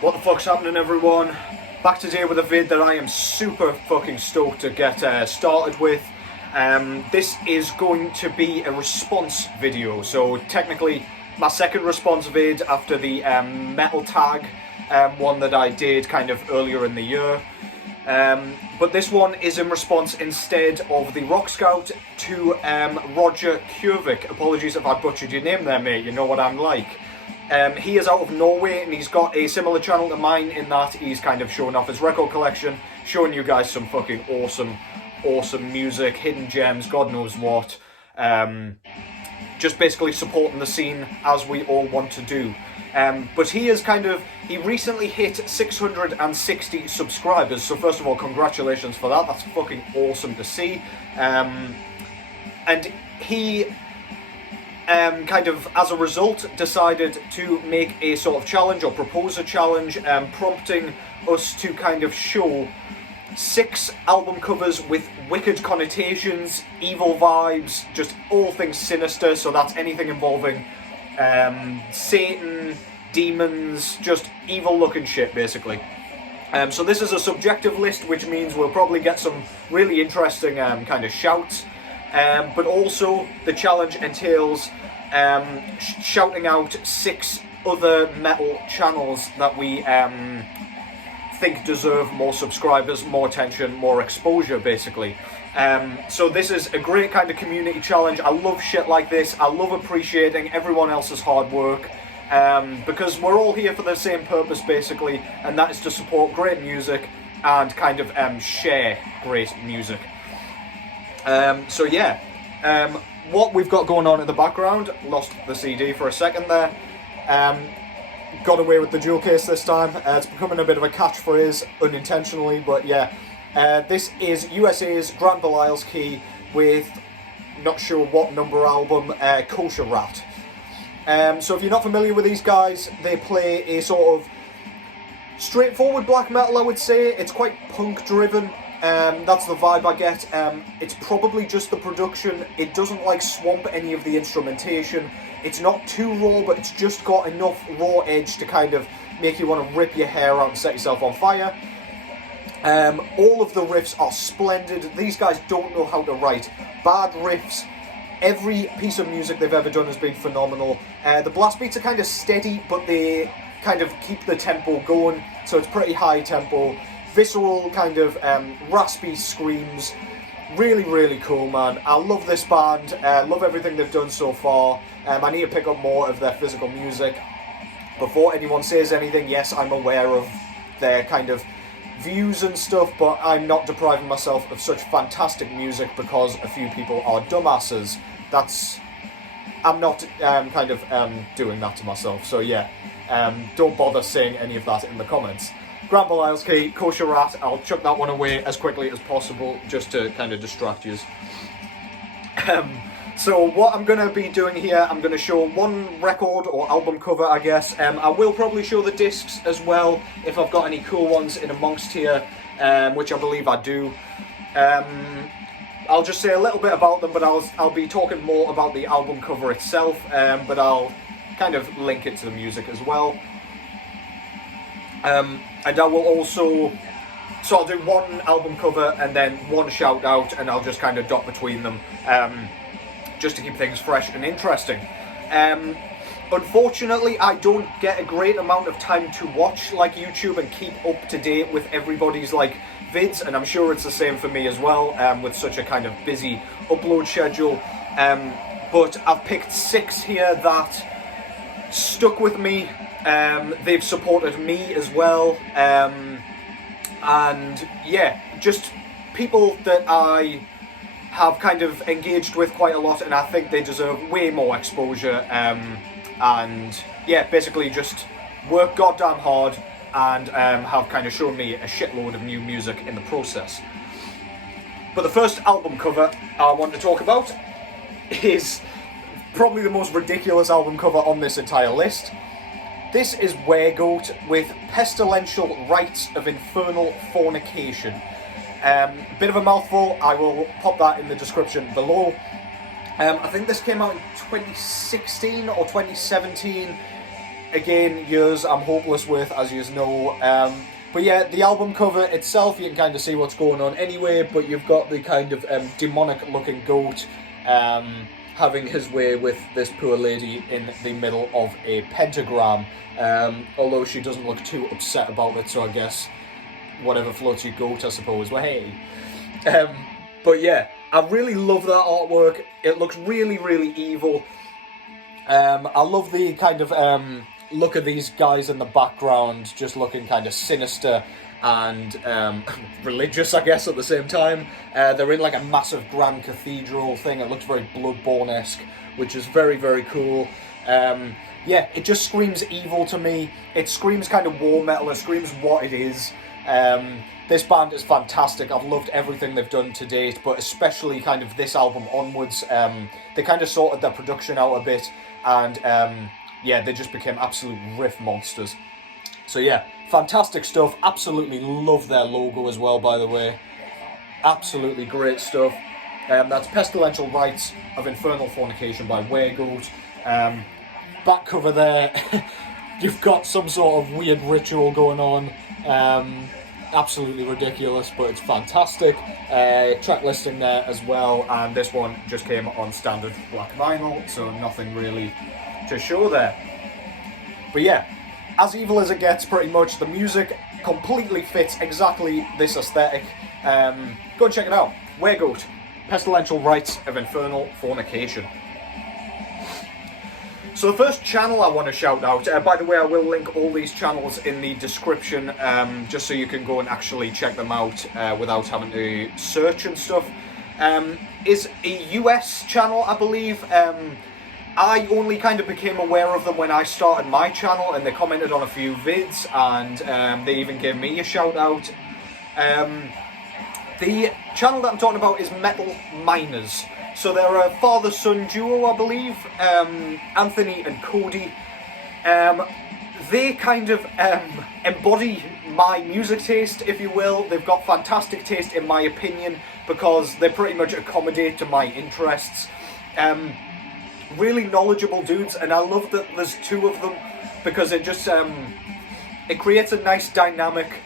What the fuck's happening, everyone? Back today with a vid that I am super fucking stoked to get started with. This is going to be a response video, so technically my second response vid after the metal tag one that I did kind of earlier in the year. But this one is in response instead of the Rock Scout to Roger Kjørvik. Apologies if I butchered your name there, mate, you know what I'm like. He is out of Norway and he's got a similar channel to mine in that he's kind of showing off his record collection, showing you guys some fucking awesome music, hidden gems, God knows what. Just basically supporting the scene as we all want to do. But he recently hit 660 subscribers, so first of all, congratulations for that, that's fucking awesome to see. And he kind of, as a result, decided to make a sort of challenge or propose a challenge, prompting us to kind of show 6 album covers with wicked connotations, evil vibes, just all things sinister, so that's anything involving Satan, demons, just evil looking shit basically. So this is a subjective list, which means we'll probably get some really interesting kind of shouts. But also the challenge entails shouting out 6 other metal channels that we think deserve more subscribers, more attention, more exposure basically. So this is a great kind of community challenge. I love shit like this. I love appreciating everyone else's hard work, because we're all here for the same purpose basically, and that is to support great music and kind of share great music. So yeah, what we've got going on in the background, lost the CD for a second there, got away with the jewel case this time. It's becoming a bit of a catchphrase unintentionally, but yeah, this is USA's Grant Belial's key with, not sure what number album, Kosherat. So if you're not familiar with these guys, they play a sort of straightforward black metal, I would say. It's quite punk driven. That's the vibe I get. It's probably just the production. It doesn't like swamp any of the instrumentation. It's not too raw, but it's just got enough raw edge to kind of make you want to rip your hair out and set yourself on fire. All of the riffs are splendid. These guys don't know how to write bad riffs. Every piece of music they've ever done has been phenomenal. The blast beats are kind of steady, but they kind of keep the tempo going, so it's pretty high tempo. Visceral kind of raspy screams. Really cool, man. I love this band. Love everything they've done so far. I need to pick up more of their physical music. Before anyone says anything, yes, I'm aware of their kind of views and stuff, but I'm not depriving myself of such fantastic music because a few people are dumbasses. I'm not doing that to myself. So yeah, don't bother saying any of that in the comments. Grant Belial's key, Kosherat, I'll chuck that one away as quickly as possible just to kind of distract you. So what I'm going to be doing here, I'm going to show one record or album cover, I guess. I will probably show the discs as well if I've got any cool ones in amongst here, which I believe I do. I'll just say a little bit about them, but I'll be talking more about the album cover itself, but I'll kind of link it to the music as well. And I will also, so I'll do one album cover and then one shout out, and I'll just kind of dot between them, just to keep things fresh and interesting. Unfortunately, I don't get a great amount of time to watch like YouTube and keep up to date with everybody's like vids, and I'm sure it's the same for me as well, with such a kind of busy upload schedule. But I've picked 6 here that stuck with me. They've supported me as well, and yeah, just people that I have kind of engaged with quite a lot, and I think they deserve way more exposure, and yeah, basically just work goddamn hard and have kind of shown me a shitload of new music in the process. But the first album cover I want to talk about is probably the most ridiculous album cover on this entire list. This is Weregoat with Pestilential Rites of Infernal Fornication. Bit of a mouthful, I will pop that in the description below. I think this came out in 2016 or 2017. again, yours I'm hopeless with, as you know. But yeah, the album cover itself, you can kind of see what's going on anyway, but you've got the kind of demonic-looking goat having his way with this poor lady in the middle of a pentagram, although she doesn't look too upset about it, so I guess whatever floats your goat, I suppose. Well, hey. But yeah, I really love that artwork. It looks really, really evil. I love the kind of look of these guys in the background, just looking kind of sinister and religious, I guess, at the same time. They're in like a massive grand cathedral thing. It looks very Bloodborne-esque, which is very, very cool. Yeah, it just screams evil to me. It screams kind of war metal. It screams what it is. This band is fantastic. I've loved everything they've done to date, but especially kind of this album onwards. They kind of sorted their production out a bit, and yeah, they just became absolute riff monsters. So yeah, fantastic stuff. Absolutely love their logo as well, by the way. Absolutely great stuff. That's Pestilential Rites of Infernal Fornication by Weregoat. Back cover there, you've got some sort of weird ritual going on. Absolutely ridiculous, but it's fantastic. Track listing there as well, and this one just came on standard black vinyl, so nothing really to show there. But yeah, as evil as it gets, pretty much. The music completely fits exactly this aesthetic. Go and check it out. Weregoat, Pestilential Rites of Infernal Fornication. So the first channel I want to shout out, by the way, I will link all these channels in the description, just so you can go and actually check them out without having to search and stuff, is a US channel, I believe. I only kind of became aware of them when I started my channel, and they commented on a few vids, and they even gave me a shout out. The channel that I'm talking about is Metal Miners. So they're a father-son duo, I believe, Anthony and Cody. They kind of embody my music taste, if you will. They've got fantastic taste, in my opinion, because they pretty much accommodate to my interests. Really knowledgeable dudes, and I love that there's two of them, because it just it creates a nice dynamic.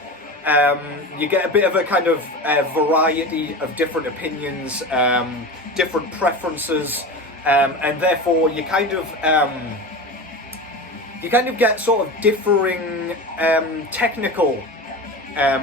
You get a bit of a kind of variety of different opinions, different preferences, and therefore you kind of get sort of differing technical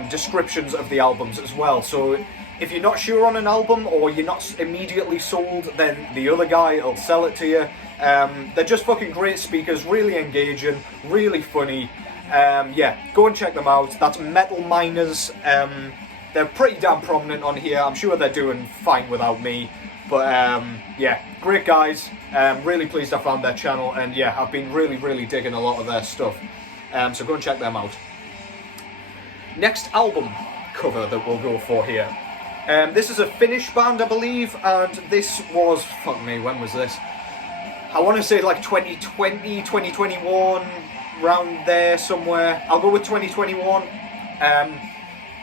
descriptions of the albums as well. So if you're not sure on an album, or you're not immediately sold, then the other guy will sell it to you. They're just fucking great speakers, really engaging, really funny. Yeah, go and check them out. That's Metal Miners. They're pretty damn prominent on here. I'm sure they're doing fine without me. But yeah, great guys. Really pleased I found their channel, and yeah, I've been really, really digging a lot of their stuff. So go and check them out. Next album cover that we'll go for here. This is a Finnish band, I believe, and this was, fuck me, when was this? I want to say like 2020, 2021, around there somewhere. I'll go with 2021.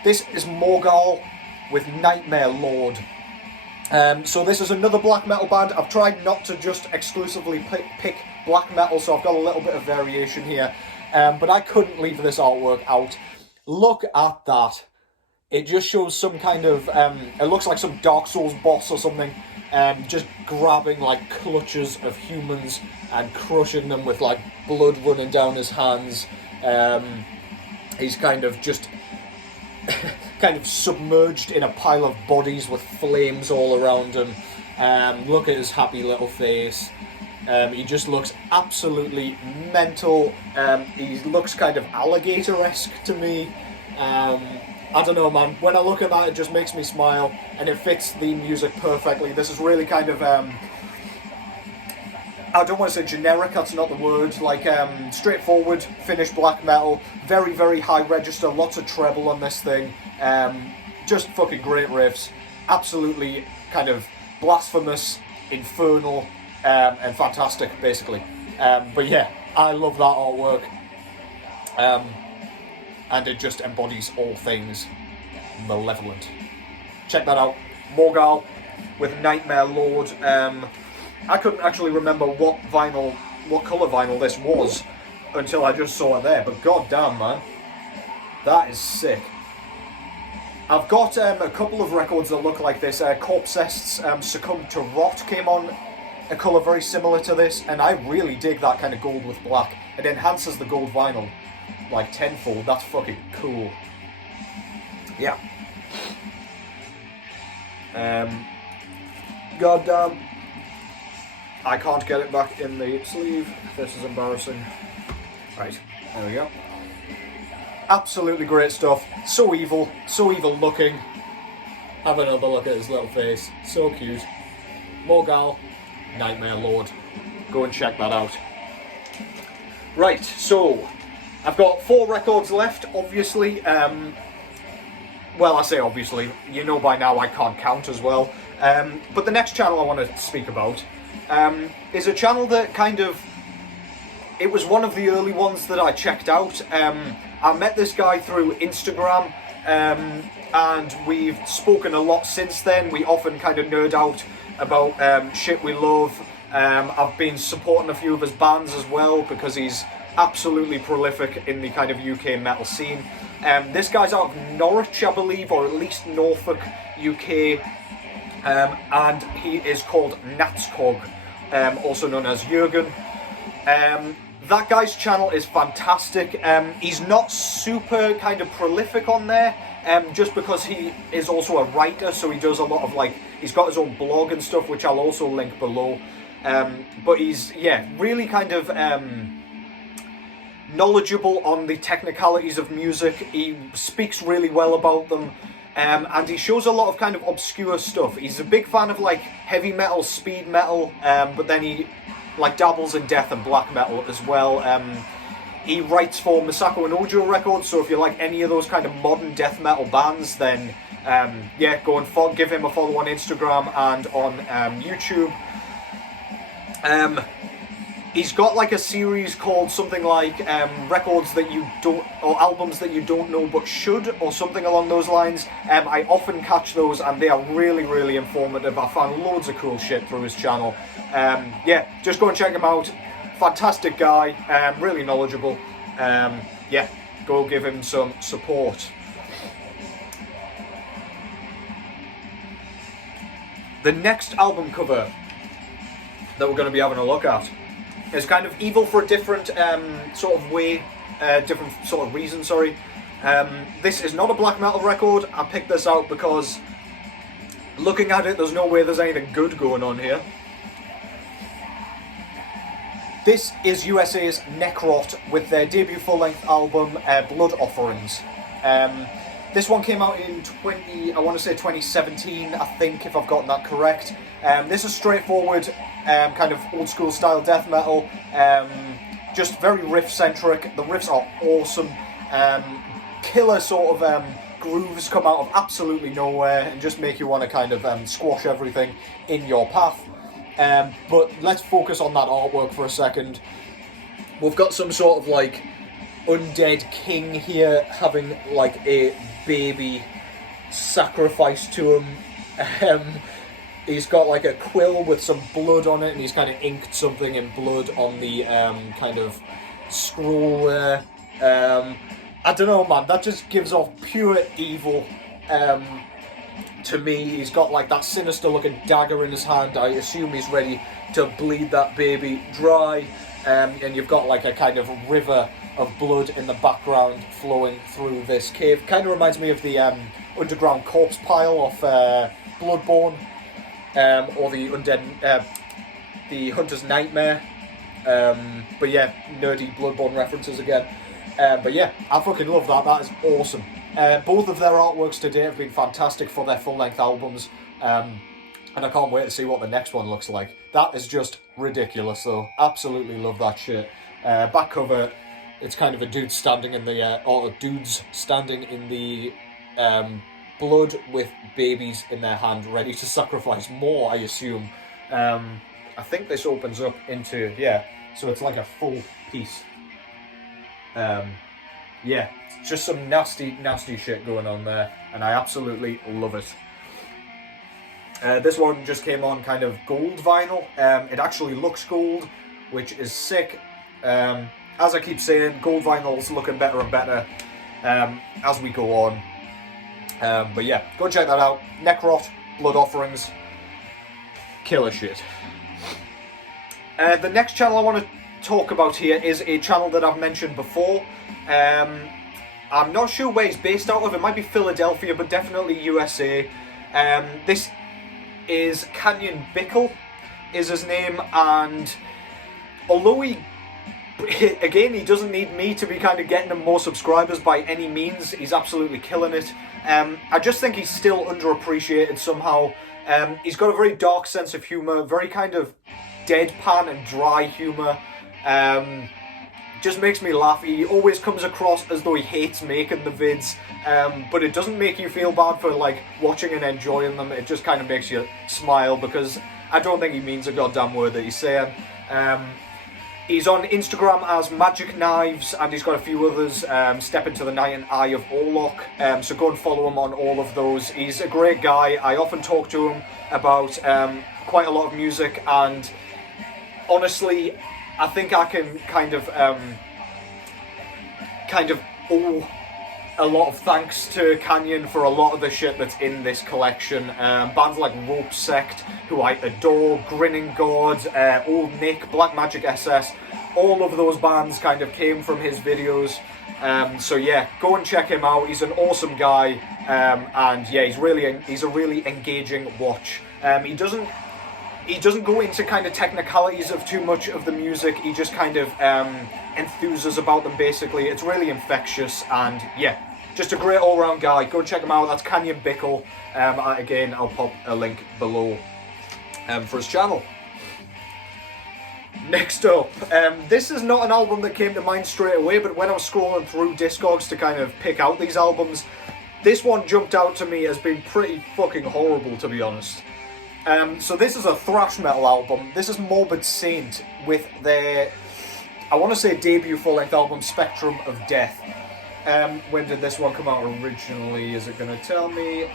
This is Morgal with Nightmare Lord. So this is another black metal band. I've tried not to just exclusively pick black metal, so I've got a little bit of variation here. But I couldn't leave this artwork out. Look at that. It just shows some kind of, it looks like some Dark Souls boss or something, just grabbing like clutches of humans and crushing them with like blood running down his hands. He's kind of just kind of submerged in a pile of bodies with flames all around him. Look at his happy little face. He just looks absolutely mental. He looks kind of alligator-esque to me. I don't know, man. When I look at that, it just makes me smile, and it fits the music perfectly. This is really kind of, I don't want to say generic, that's not the word, like, straightforward Finnish black metal, very, very high register, lots of treble on this thing, just fucking great riffs, absolutely kind of blasphemous, infernal, and fantastic, basically. But yeah, I love that artwork. And it just embodies all things malevolent. Check that out. Morgal with Nightmare Lord. I couldn't actually remember what colour vinyl this was. until I just saw it there, but goddamn, man, that is sick. I've got a couple of records that look like this. Corpsest's Succumb to Rot came on a colour very similar to this, and I really dig that kind of gold with black. It enhances the gold vinyl like tenfold. That's fucking cool. Yeah. Goddamn. I can't get it back in the sleeve. This is embarrassing. Right, there we go. Absolutely great stuff. So evil looking. Have another look at his little face. So cute. Morgal, Nightmare Lord. Go and check that out. Right, so I've got 4 records left, obviously. Well, I say obviously. You know by now I can't count as well. But the next channel I want to speak about is a channel that kind of... It was one of the early ones that I checked out. I met this guy through Instagram, and we've spoken a lot since then. We often kind of nerd out about shit we love. I've been supporting a few of his bands as well, because he's absolutely prolific in the kind of UK metal scene. This guy's out of Norwich, I believe, or at least Norfolk, UK, and he is called Natskog, also known as Jurgen. That guy's channel is fantastic. He's not super kind of prolific on there, just because he is also a writer, so he does a lot of he's got his own blog and stuff, which I'll also link below. But he's, yeah, really kind of knowledgeable on the technicalities of music. He speaks really well about them, and he shows a lot of kind of obscure stuff. He's a big fan of heavy metal, speed metal, but then he dabbles in death and black metal as well. He writes for Masako and Ojo Records, so if you like any of those kind of modern death metal bands, then yeah, go and give him a follow on Instagram and on YouTube. He's got a series called something like records that you don't, or albums that you don't know but should, or something along those lines. I often catch those, and they are really, really informative. I found loads of cool shit through his channel. Yeah, just go and check him out. Fantastic guy, really knowledgeable. Yeah, go give him some support. The next album cover that we're going to be having a look at is kind of evil for a different sort of way, different sort of reason, sorry. This is not a black metal record. I picked this out because looking at it, there's no way there's anything good going on here. This is USA's Necrot with their debut full-length album, Blood Offerings. This one came out in 2017, I think, if I've gotten that correct. This is straightforward, kind of old school style death metal, just very riff centric. The riffs are awesome. Killer sort of grooves come out of absolutely nowhere and just make you want to kind of squash everything in your path. But let's focus on that artwork for a second. We've got some sort of undead king here having a baby sacrificed to him. He's got a quill with some blood on it, and he's kind of inked something in blood on the kind of scroll there. I don't know, man, that just gives off pure evil to me. He's got that sinister looking dagger in his hand. I assume he's ready to bleed that baby dry. And you've got a kind of river of blood in the background flowing through this cave. Kind of reminds me of the underground corpse pile of Bloodborne. Or the undead, the Hunter's Nightmare. But yeah, nerdy Bloodborne references again. But yeah, I fucking love that. That is awesome. Both of their artworks to date have been fantastic for their full-length albums. And I can't wait to see what the next one looks like. That is just ridiculous, though. Absolutely love that shit. Back cover, it's kind of a dude standing in the, or dudes standing in the blood with babies in their hand, ready to sacrifice more, I assume. I think this opens up into, yeah, so it's a full piece. Yeah, just some nasty, nasty shit going on there, and I absolutely love it. This one just came on kind of gold vinyl. It actually looks gold, which is sick. as I keep saying, gold vinyl's looking better and better as we go on. But yeah, go check that out. Necrot, Blood Offerings, killer shit. The next channel I want to talk about here is a channel that I've mentioned before. I'm not sure where he's based out of. It might be Philadelphia, but definitely USA. This is Canyon Bickle, is his name, and although he doesn't need me to be kind of getting him more subscribers by any means. He's absolutely killing it. I just think he's still underappreciated somehow. He's got a very dark sense of humour, very kind of deadpan and dry humour. Just makes me laugh. He always comes across as though he hates making the vids, but it doesn't make you feel bad for like watching and enjoying them. It just kind of makes you smile, because I don't think he means a goddamn word that he's saying. He's on Instagram as Magic Knives, and he's got a few others, Step Into the Night and Eye of Orlok, so go and follow him on all of those. He's a great guy. I often talk to him about quite a lot of music, and honestly, I think I can kind of owe a lot of thanks to Canyon for a lot of the shit that's in this collection. Bands like Rope Sect, who I adore, Grinning God, Old Nick, Black Magic SS, all of those bands kind of came from his videos. So yeah, go and check him out. He's an awesome guy, and yeah, he's a really engaging watch. He doesn't go into kind of technicalities of too much of the music. He just kind of enthuses about them, basically. It's really infectious, and yeah, just a great all-round guy. Go check him out. That's Canyon Bickle. Again, I'll pop a link below for his channel. Next up, this is not an album that came to mind straight away, but when I was scrolling through Discogs to kind of pick out these albums, this one jumped out to me as being pretty fucking horrible, to be honest. So this is a thrash metal album. This is Morbid Saint with their, I want to say, debut full-length album, Spectrum of Death. When did this one come out originally? Is it going to tell me?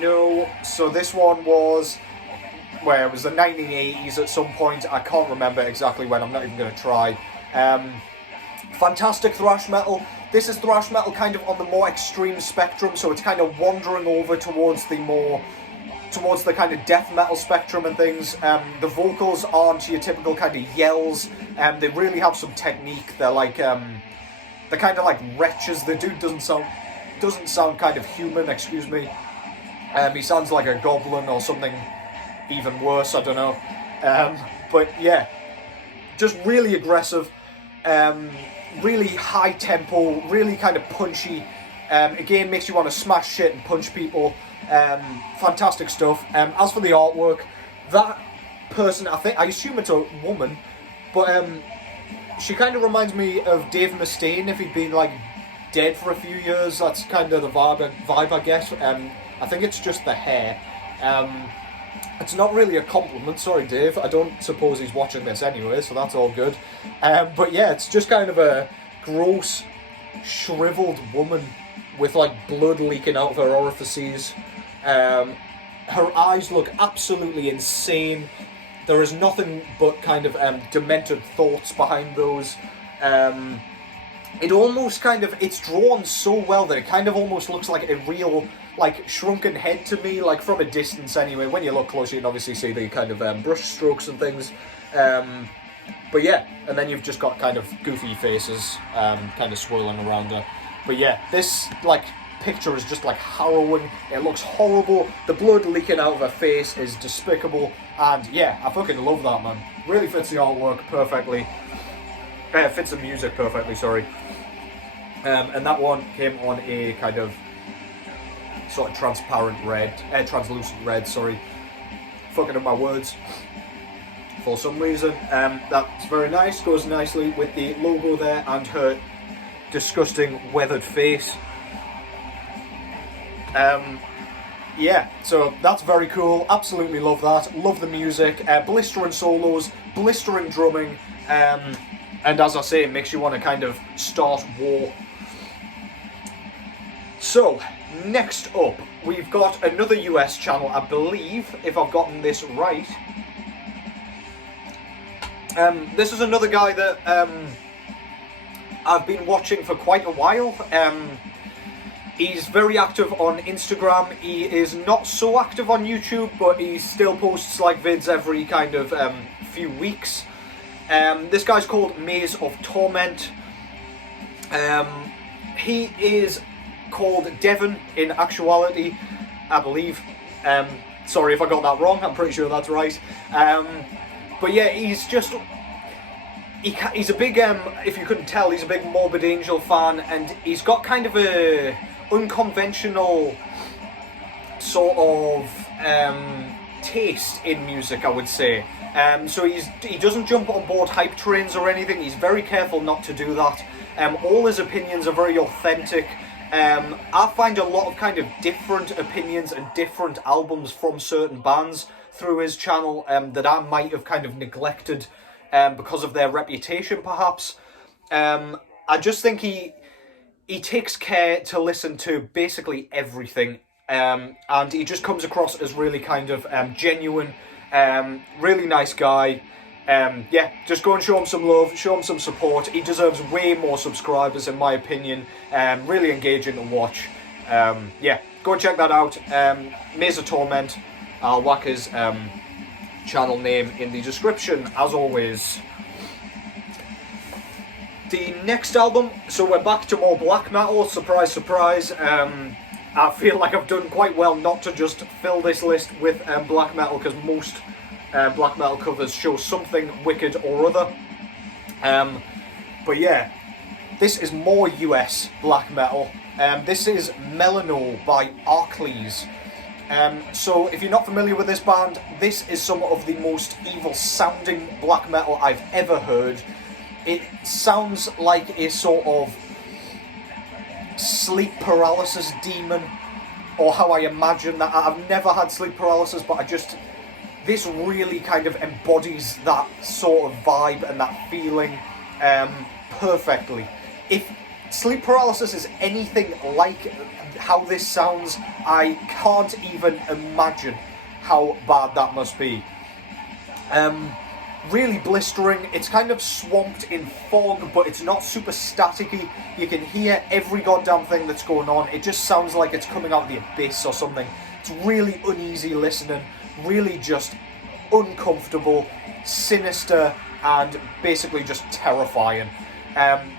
No. So this one was, it was the 1980s at some point. I can't remember exactly when. I'm not even going to try. Fantastic thrash metal. This is thrash metal kind of on the more extreme spectrum, so it's kind of wandering over towards the kind of death metal spectrum and things. The vocals aren't your typical kind of yells. They really have some technique. They're like, they're kind of like wretches. The dude doesn't sound kind of human, excuse me. He sounds like a goblin or something even worse, I don't know. But yeah, just really aggressive, really high tempo, really kind of punchy. Again, makes you want to smash shit and punch people. Fantastic stuff. As for the artwork, that person, I assume it's a woman, but she kind of reminds me of Dave Mustaine if he'd been like dead for a few years. That's kind of the vibe, I guess. I think it's just the hair. It's not really a compliment, sorry Dave, I don't suppose he's watching this anyway, so that's all good. But yeah, it's just kind of a gross, shriveled woman with like blood leaking out of her orifices. Her eyes look absolutely insane. There is nothing but kind of demented thoughts behind those. It almost kind of, it's drawn so well that it kind of almost looks like a real, like, shrunken head to me, like from a distance anyway. When you look closer, you can obviously see the kind of brush strokes and things. But yeah, and then you've just got kind of goofy faces kind of swirling around her. But yeah, this, like, picture is just, like, harrowing. It looks horrible. The blood leaking out of her face is despicable. And yeah, I fucking love that, man. Really fits the artwork perfectly. Fits the music perfectly, sorry. And that one came on a kind of sort of transparent red, translucent red, sorry. Fucking up my words. For some reason. That's very nice. Goes nicely with the logo there and her disgusting weathered face. Yeah, so that's very cool. Absolutely love that. Love the music. Blistering solos, blistering drumming, and as I say, it makes you want to kind of start war. So, next up, we've got another US channel, I believe, if I've gotten this right. This is another guy that I've been watching for quite a while. He's very active on Instagram. He is not so active on YouTube, but he still posts like vids every kind of few weeks. This guy's called Maze of Torment. He is called Devon in actuality, I believe. Sorry if I got that wrong, I'm pretty sure that's right. But yeah, he's just... He's a big, if you couldn't tell, he's a big Morbid Angel fan, and he's got kind of a unconventional sort of taste in music, I would say. So he doesn't jump on board hype trains or anything. He's very careful not to do that. All his opinions are very authentic. I find a lot of kind of different opinions and different albums from certain bands through his channel that I might have kind of neglected because of their reputation, perhaps. I just think he takes care to listen to basically everything, and he just comes across as really kind of genuine, really nice guy. Yeah, just go and show him some love, show him some support. He deserves way more subscribers, in my opinion. Really engaging to watch. Yeah, go and check that out. Maze of Torment. I'll whack his channel name in the description, as always. The next album, so we're back to more black metal, surprise, surprise. I feel like I've done quite well not to just fill this list with black metal, because most black metal covers show something wicked or other. But yeah, this is more US black metal. This is Melinoë by Akhlys. So if you're not familiar with this band, this is some of the most evil sounding black metal I've ever heard. It sounds like a sort of sleep paralysis demon, or how I imagine that. I've never had sleep paralysis, but this really kind of embodies that sort of vibe and that feeling perfectly. If sleep paralysis is anything like how this sounds, I can't even imagine how bad that must be. Really blistering. It's kind of swamped in fog, but it's not super staticky. You can hear every goddamn thing that's going on. It just sounds like it's coming out of the abyss or something. It's really uneasy listening, really just uncomfortable, sinister, and basically just terrifying.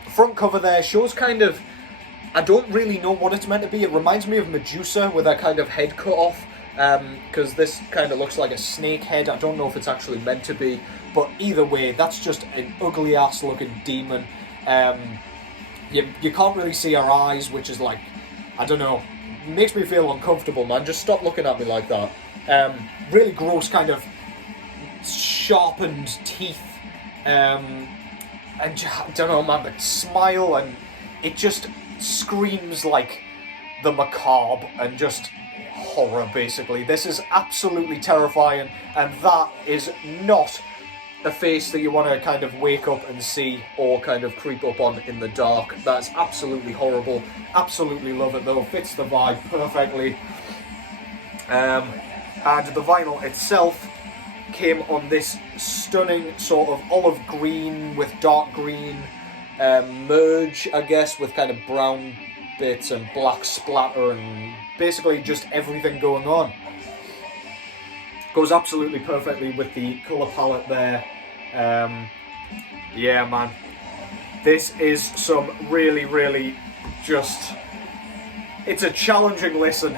Front cover there shows kind of, I don't really know what it's meant to be. It reminds me of Medusa with her kind of head cut off, because this kind of looks like a snake head. I don't know if it's actually meant to be, but either way, that's just an ugly ass looking demon. You can't really see her eyes, which is like, I don't know, makes me feel uncomfortable, man. Just stop looking at me like that. Really gross kind of sharpened teeth, and I don't know, man, the smile, and it just screams like the macabre and just horror, basically. This is absolutely terrifying, and that is not a face that you want to kind of wake up and see or kind of creep up on in the dark. That's absolutely horrible. Absolutely love it though, fits the vibe perfectly. And the vinyl itself came on this stunning sort of olive green with dark green merge, I guess, with kind of brown bits and black splatter and basically just everything going on. Goes absolutely perfectly with the colour palette there. Yeah, man. This is some really, really just... It's a challenging listen.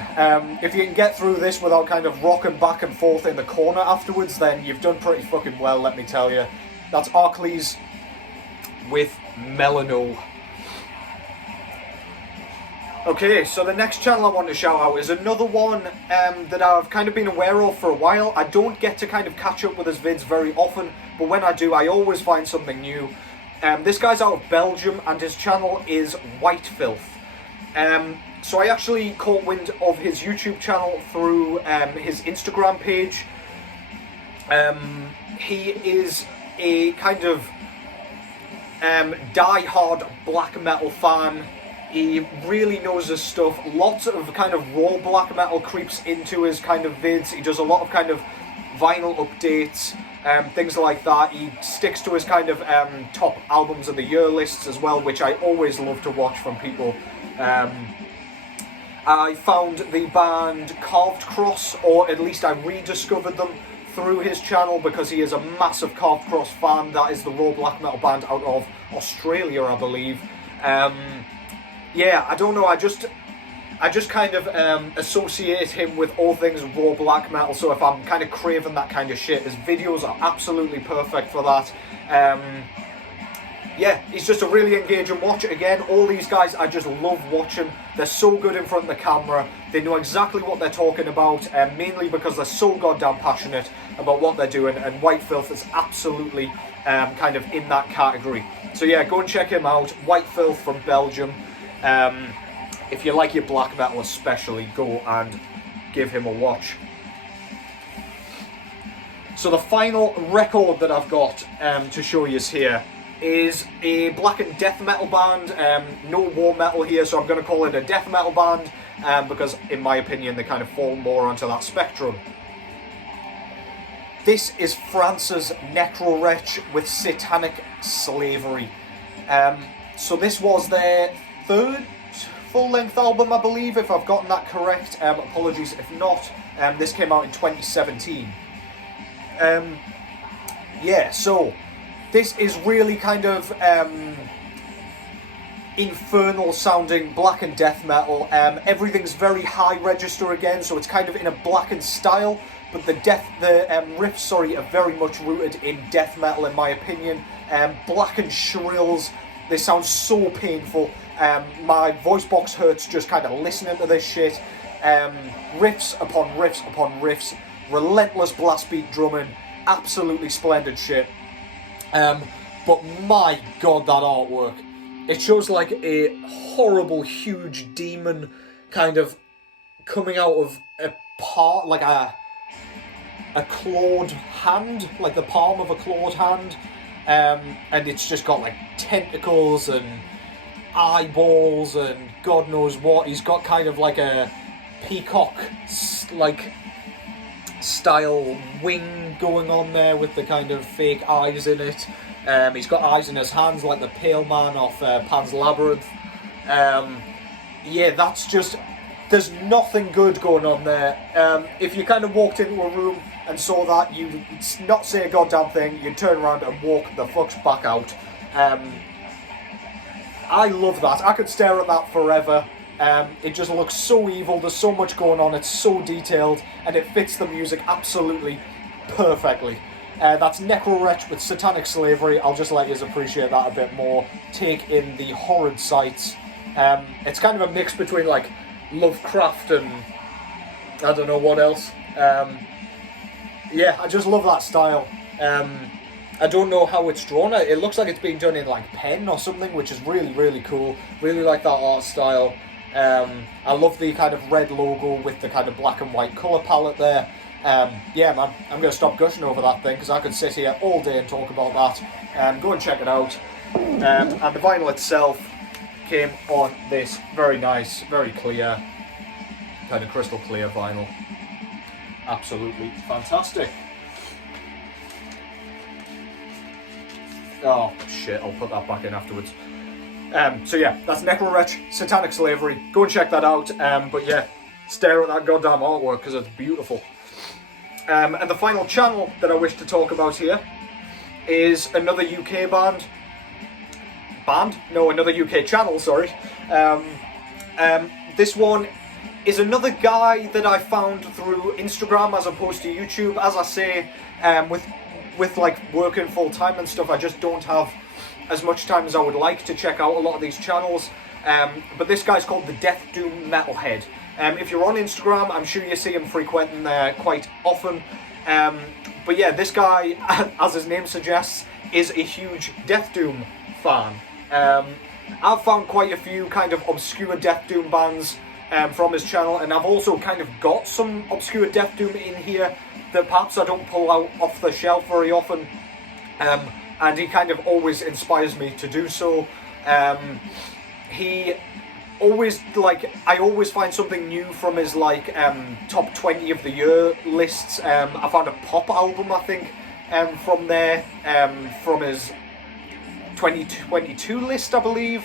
If you can get through this without kind of rocking back and forth in the corner afterwards, then you've done pretty fucking well, let me tell you. That's Akhlys with Melinoë. Okay, so the next channel I want to shout out is another one that I've kind of been aware of for a while. I don't get to kind of catch up with his vids very often, but when I do, I always find something new. This guy's out of Belgium, and his channel is White Filth. So I actually caught wind of his YouTube channel through his Instagram page. He is a kind of die-hard black metal fan. He really knows his stuff. Lots of kind of raw black metal creeps into his kind of vids. He does a lot of kind of vinyl updates. things like that. He sticks to his kind of top albums of the year lists as well, which I always love to watch from people. I found the band Carved Cross, or at least I rediscovered them through his channel because he is a massive Carved Cross fan. That is the raw black metal band out of Australia, I believe. Yeah, I don't know, I just kind of associate him with all things raw black metal, so if I'm kind of craving that kind of shit, his videos are absolutely perfect for that. Yeah, he's just a really engaging watch. Again, all these guys I just love watching. They're so good in front of the camera. They know exactly what they're talking about, mainly because they're so goddamn passionate about what they're doing, and White Filth is absolutely kind of in that category. So yeah, go and check him out. White Filth from Belgium. If you like your black metal especially, go and give him a watch. So the final record that I've got to show you here is a black and death metal band. No war metal here, so I'm going to call it a death metal band because in my opinion they kind of fall more onto that spectrum. This is France's Necroretch with Satanic Slavery. So this was their third full-length album, I believe, if I've gotten that correct. Apologies if not. This came out in 2017. Yeah, so this is really kind of infernal sounding black and death metal. Everything's very high register again, so it's kind of in a blackened style, but the riffs, are very much rooted in death metal in my opinion. Blackened shrills, they sound so painful. My voice box hurts just kind of listening to this shit. Riffs upon riffs upon riffs, relentless blast beat drumming, absolutely splendid shit. But my god, that artwork. It shows like a horrible, huge demon kind of coming out of a part, like a clawed hand, like the palm of a clawed hand. And it's just got like tentacles and eyeballs and god knows what. He's got kind of like a peacock like style wing going on there with the kind of fake eyes in it. He's got eyes in his hands like the pale man off Pan's Labyrinth. Yeah, that's just, there's nothing good going on there. If you kind of walked into a room and saw that, you'd not say a goddamn thing, you'd turn around and walk the fucks back out. I love that. I could stare at that forever. It just looks so evil, there's so much going on, it's so detailed, and it fits the music absolutely perfectly. That's Necroretch with Satanic Slavery. I'll just let you appreciate that a bit more. Take in the horrid sights. It's kind of a mix between like Lovecraft and I don't know what else. Yeah, I just love that style. I don't know how it's drawn. It looks like it's being done in like pen or something, which is really, really cool. Really like that art style. I love the kind of red logo with the kind of black and white colour palette there. Yeah, man, I'm going to stop gushing over that thing because I could sit here all day and talk about that. Go and check it out. And the vinyl itself came on this very nice, very clear, kind of crystal clear vinyl. Absolutely fantastic. Oh, shit, I'll put that back in afterwards. So yeah, that's Necroretch, Satanic Slavery. Go and check that out. But yeah, stare at that goddamn artwork because it's beautiful. And the final channel that I wish to talk about here is another UK band. No, another UK channel, sorry. This one is another guy that I found through Instagram as opposed to YouTube. As I say, with like working full time and stuff, I just don't have as much time as I would like to check out a lot of these channels. But this guy's called the Death Doom Metalhead. If you're on Instagram, I'm sure you see him frequenting there quite often. But yeah, this guy, as his name suggests, is a huge Death Doom fan. I've found quite a few kind of obscure Death Doom bands from his channel, and I've also kind of got some obscure Death Doom in here that perhaps I don't pull out off the shelf very often. And he kind of always inspires me to do so. He always, like, I always find something new from his, like, top 20 of the year lists. I found a pop album, I think, from there, from his 2022 list, I believe,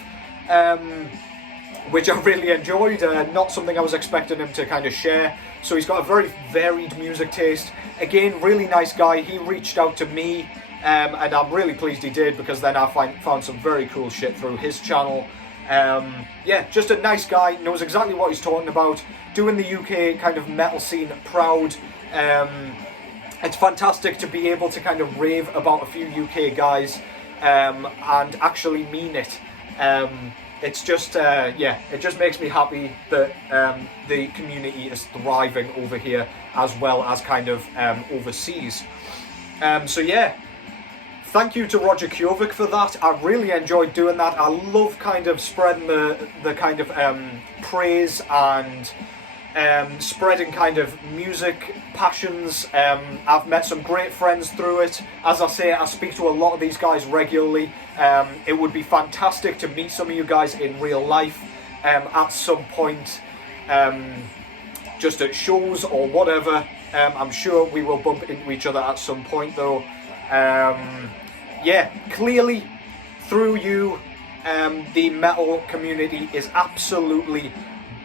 which I really enjoyed. Not something I was expecting him to kind of share. So he's got a very varied music taste. Again, really nice guy. He reached out to me, and I'm really pleased he did, because then I found some very cool shit through his channel. Yeah, just a nice guy, knows exactly what he's talking about, doing the UK kind of metal scene proud. It's fantastic to be able to kind of rave about a few UK guys, and actually mean it. It's just, yeah, it just makes me happy that the community is thriving over here as well as kind of overseas. So yeah, thank you to Roger Kjovic for that. I really enjoyed doing that. I love kind of spreading the kind of praise and spreading kind of music passions. I've met some great friends through it. As I say, I speak to a lot of these guys regularly. It would be fantastic to meet some of you guys in real life at some point, just at shows or whatever. I'm sure we will bump into each other at some point though. Yeah, clearly through you, the metal community is absolutely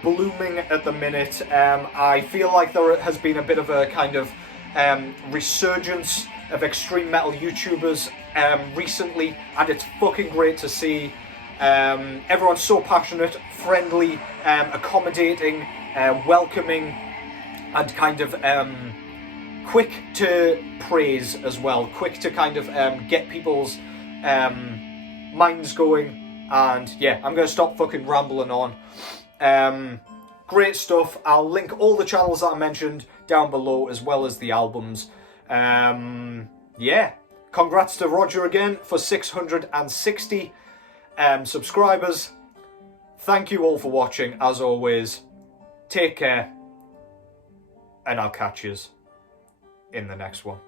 blooming at the minute. I feel like there has been a bit of a kind of resurgence of extreme metal YouTubers recently, and it's fucking great to see. Everyone's so passionate, friendly, accommodating, welcoming, and kind of quick to praise as well, quick to kind of get people's minds going. And yeah, I'm going to stop fucking rambling on. Great stuff. I'll link all the channels that I mentioned down below, as well as the albums. Yeah, congrats to Roger again for 660 subscribers. Thank you all for watching, as always. Take care, and I'll catch yous in the next one.